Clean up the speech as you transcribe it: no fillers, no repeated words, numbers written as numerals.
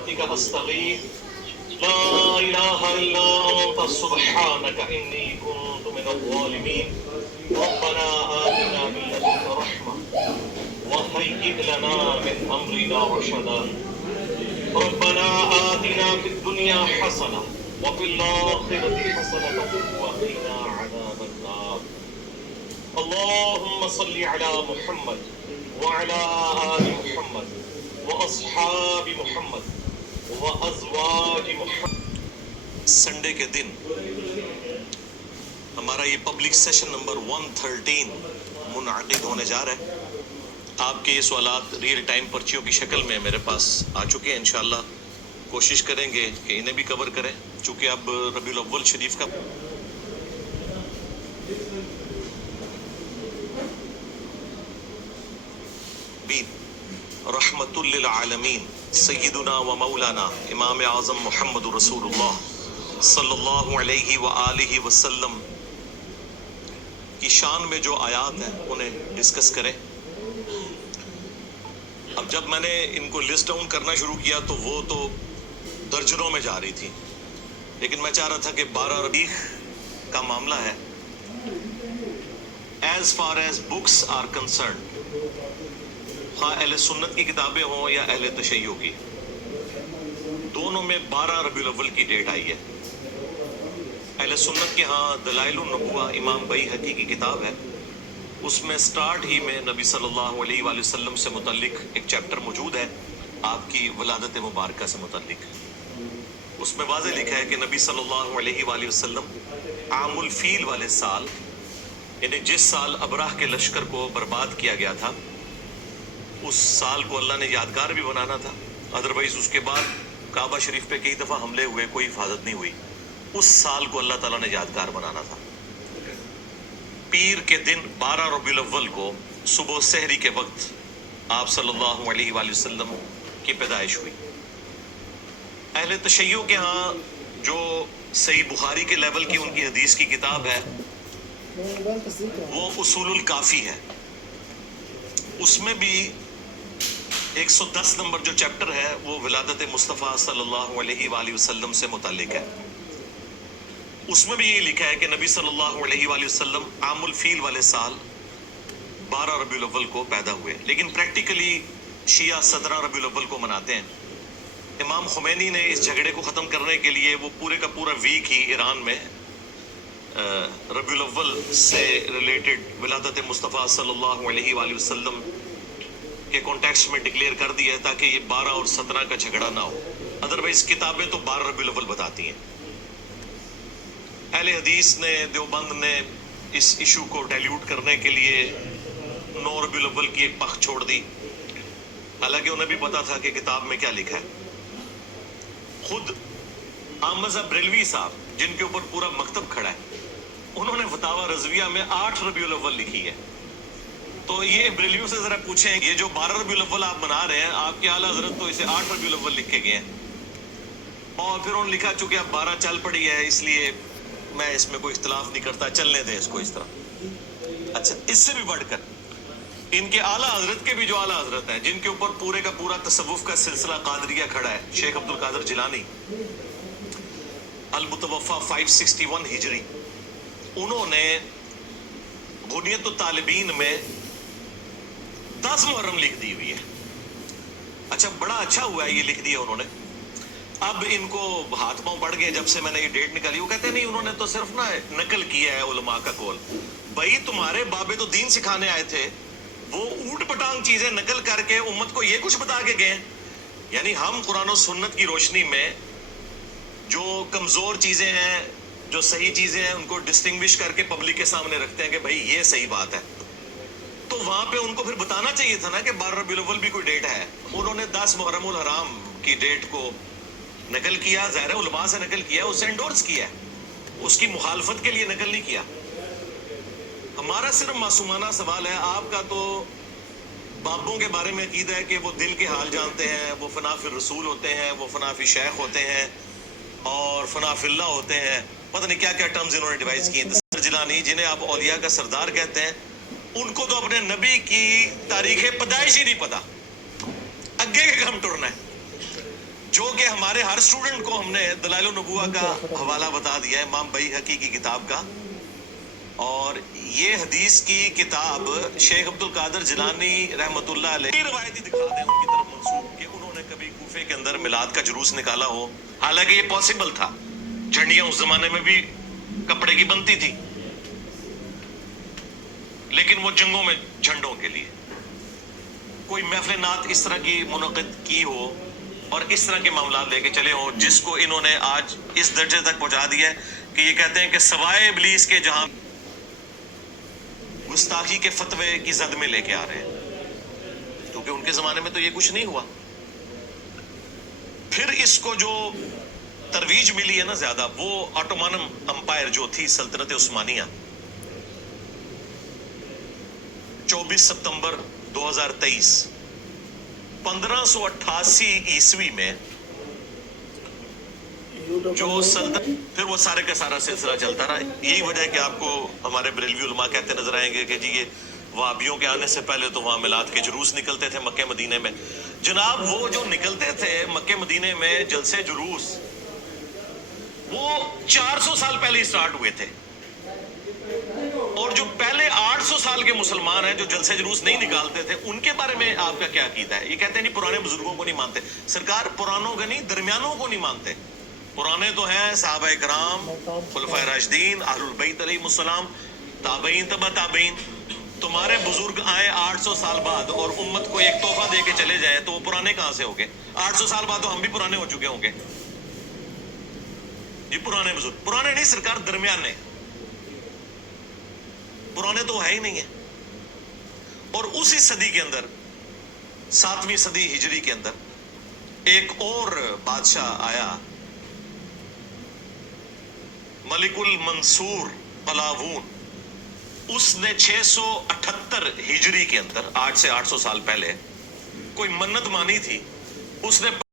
برحمتك أستغيث لا إله إلا أنت سبحانك إني كنت من الظالمين ربنا آتنا من لدنك رحمة وهيئ لنا من أمرنا رشدا ربنا آتنا في الدنيا حسنة وفي الآخرة حسنة وقنا عذاب النار اللهم صل على محمد وعلى آل محمد وأصحاب محمد وأزواج محمد. سنڈے کے دن ہمارا یہ پبلک سیشن نمبر 113 منعقد ہونے جا رہا ہے. آپ کے یہ سوالات ریئل ٹائم پرچیوں کی شکل میں میرے پاس آ چکے ہیں. انشاءاللہ کوشش کریں گے کہ انہیں بھی کور کریں چونکہ اب ربیع الاول شریف کا رحمت للعالمین سیدنا و مولانا امام اعظم محمد رسول اللہ صلی اللہ علیہ وآلہ وسلم کی شان میں جو آیات ہیں انہیں ڈسکس کریں. اب جب میں نے ان کو لسٹ ڈاؤن کرنا شروع کیا تو وہ تو درجنوں میں جا رہی تھی، لیکن میں چاہ رہا تھا کہ 12 ربیع کا معاملہ ہے. As far as books are concerned, ہاں اہل سنت کی کتابیں ہوں یا اہل تشیع کی، دونوں میں 12 ربیع الاول کی ڈیٹ آئی ہے. اہل سنت کے ہاں دلائل النبوہ امام بیہقی کی کتاب ہے، اس میں سٹارٹ ہی میں نبی صلی اللہ علیہ وآلہ وسلم سے متعلق ایک چیپٹر موجود ہے آپ کی ولادت مبارکہ سے متعلق. اس میں واضح لکھا ہے کہ نبی صلی اللہ علیہ وآلہ وسلم عام الفیل والے سال، یعنی جس سال ابراہ کے لشکر کو برباد کیا گیا تھا، اس سال کو اللہ نے یادگار بھی بنانا تھا. ادروائز اس کے بعد کعبہ شریف پہ کئی دفعہ حملے ہوئے، کوئی حفاظت نہیں ہوئی. اس سال کو اللہ تعالیٰ نے یادگار بنانا تھا. پیر کے دن 12 ربیع الاول کو صبح سحری کے وقت آپ صلی اللہ علیہ وآلہ وسلم کی پیدائش ہوئی. اہل تشیع کے ہاں جو صحیح بخاری کے لیول کی ان کی حدیث کی کتاب ہے وہ اصول الکافی ہے. اس میں بھی 110 نمبر جو چیپٹر ہے وہ ولادت مصطفیٰ صلی اللہ علیہ وآلہ وسلم سے متعلق ہے. اس میں بھی یہ لکھا ہے کہ نبی صلی اللہ علیہ وآلہ وسلم عام الفیل والے سال 12 ربیع الاول کو پیدا ہوئے، لیکن پریکٹیکلی شیعہ 17 ربیع الاول کو مناتے ہیں. امام خمینی نے اس جھگڑے کو ختم کرنے کے لیے وہ پورے کا پورا ویک ہی ایران میں ربیع الاول سے ریلیٹڈ ولادت مصطفیٰ صلی اللہ علیہ وآلہ وسلم کے کانٹیکسٹ میں ڈکلیئر کر دیا ہے تاکہ یہ 12 اور 17 کا جھگڑا نہ ہو. ادروائز کتابیں تو 12 ربیع الاول بتاتی ہیں. اہل حدیث نے، دیوبند نے اس ایشو کو ڈائلیوٹ کرنے کے لیے 9 ربیع الاول کی ایک پخ چھوڑ دی، حالانکہ انہیں بھی پتا تھا کہ کتاب میں کیا لکھا ہے. خود احمد بریلوی صاحب جن کے اوپر پورا مکتب کھڑا ہے، انہوں نے فتاوی رضویہ میں 8 ربیع الاول لکھی ہے. تو یہ بریلویوں سے ذرا پوچھیں، یہ جو 12 ربیع الاول آپ منا رہے ہیں، آپ کے اعلیٰ حضرت تو اسے 8 ربیع الاول لکھ کے گئے ہیں، اور پھر انہوں نے لکھا چونکہ اب 12 چل پڑی ہے اس لیے میں اس میں کوئی اختلاف نہیں کرتا، چلنے دیں اس کو اس طرح. اچھا، اس سے بھی بڑھ کر ان کے اعلیٰ حضرت کے بھی جو اعلیٰ حضرت ہیں جن کے اوپر پورے کا پورا تصوف کا سلسلہ قادریہ کھڑا ہے، شیخ عبد القادر جیلانی المتوفی 561 ہجری، انہوں نے غنیت الطالبین میں 10 محرم لکھ دی ہوئی ہے. اچھا، بڑا اچھا ہوا ہے یہ لکھ دیا انہوں نے. اب ان کو ہاتھ پاؤں پڑ گئے جب سے میں نے یہ ڈیٹ نکالی. وہ کہتے ہیں نہیں، انہوں نے تو صرف نا نقل کیا ہے علماء کا قول. بھائی تمہارے بابے تو دین سکھانے آئے تھے، وہ اوٹ پٹانگ چیزیں نقل کر کے امت کو یہ کچھ بتا کے گئے. یعنی ہم قرآن و سنت کی روشنی میں جو کمزور چیزیں ہیں، جو صحیح چیزیں ہیں، ان کو ڈسٹنگوش کر کے پبلک کے سامنے رکھتے ہیں کہ بھائی یہ صحیح بات ہے. تو وہاں پہ ان کو پھر بتانا چاہیے تھا نا کہ 12 ربیع الاول بھی کوئی ڈیٹ ہے. انہوں نے 10 محرم الحرام کی ڈیٹ کو نقل کیا، ظاہر علماء سے نقل کیا، اسے انڈورس کیا ہے، اس کی مخالفت کے لیے نقل نہیں کیا. ہمارا صرف معصومانہ سوال ہے، آپ کا تو بابوں کے بارے میں عقیدہ ہے کہ وہ دل کے حال جانتے ہیں، وہ فنا فی الرسول ہوتے ہیں، وہ فنا فی شیخ ہوتے ہیں، اور فنا فی اللہ ہوتے ہیں. پتہ نہیں کیا کیا ٹرمز انہوں نے ڈیوائز کی ہیں. جیلانی جنہیں آپ اولیاء کا سردار کہتے ہیں، ان کو تو اپنے نبی کی تاریخ پیدائش ہی نہیں پتا، اگے کے کام ٹرنا ہے. جو کہ ہمارے ہر اسٹوڈنٹ کو ہم نے دلائل النبوہ کا حوالہ بتا دیا ہے، امام بیہقی کی کتاب کا. اور یہ حدیث کی کتاب شیخ عبد القادر جیلانی رحمۃ اللہ علیہ روایتی دکھا دیں ان کی طرف منسوب کہ انہوں نے کبھی کوفے کے اندر میلاد کا جلوس نکالا ہو. حالانکہ یہ پاسبل تھا، جھنڈیاں اس زمانے میں بھی کپڑے کی بنتی تھی، لیکن وہ جنگوں میں جھنڈوں کے لیے. کوئی محفل نعت اس طرح کی منعقد کی ہو اور اس طرح کے معاملات لے کے چلے ہوں، جس کو انہوں نے آج اس درجے تک پہنچا دیا ہے کہ یہ کہتے ہیں کہ سوائے ابلیس کے جہاں گستاخی کے فتوے کی زد میں لے کے آ رہے ہیں، کیونکہ ان کے زمانے میں تو یہ کچھ نہیں ہوا. پھر اس کو جو ترویج ملی ہے نا زیادہ، وہ آٹومان امپائر جو تھی سلطنت عثمانیہ، 24 ستمبر 2023 1588 عیسوی میں جو سلطنت، پھر وہ سارے کا سارا سلسلہ چلتا رہا. یہی وجہ ہے کہ آپ کو ہمارے بریلوی علماء کہتے نظر آئیں گے کہ جی یہ وہابیوں کے آنے سے پہلے تو وہاں میلاد کے جلوس نکلتے تھے مکہ مدینے میں. جناب وہ جو نکلتے تھے مکہ مدینے میں جلسے جلوس، وہ 400 سال پہلے سٹارٹ ہوئے تھے. اور جو پہلے 800 سال کے مسلمان ہیں جو جلسے جلوس نہیں نکالتے تھے، ان کے بارے میں آپ کا کیا عقیدہ ہے؟ یہ کہتے ہیں نہیں پرانے بزرگوں کو نہیں مانتے. سرکار پرانوں کا نہیں، درمیانوں کو نہیں مانتے. پرانے تو ہیں صحابہ کرام، خلفائے راشدین، اہل البیت علیہ السلام، تابعین تبع تابعین. تمہارے بزرگ آئے 800 سال بعد اور امت کو ایک تحفہ دے کے چلے جائے تو وہ پرانے کہاں سے ہو گئے؟ 800 سال بعد تو ہم بھی پرانے ہو چکے ہوں گے. یہ پرانے بزرگ، پرانے نہیں سرکار، درمیانے. پرانے تو ہے ہی نہیں ہیں. اور اسی صدی کے اندر، 7ویں صدی ہجری کے اندر، ایک اور بادشاہ آیا، ملک المنصور قلاوون. اس نے 678 ہجری کے اندر، آج سے 800 سال پہلے، کوئی منت مانی تھی. اس نے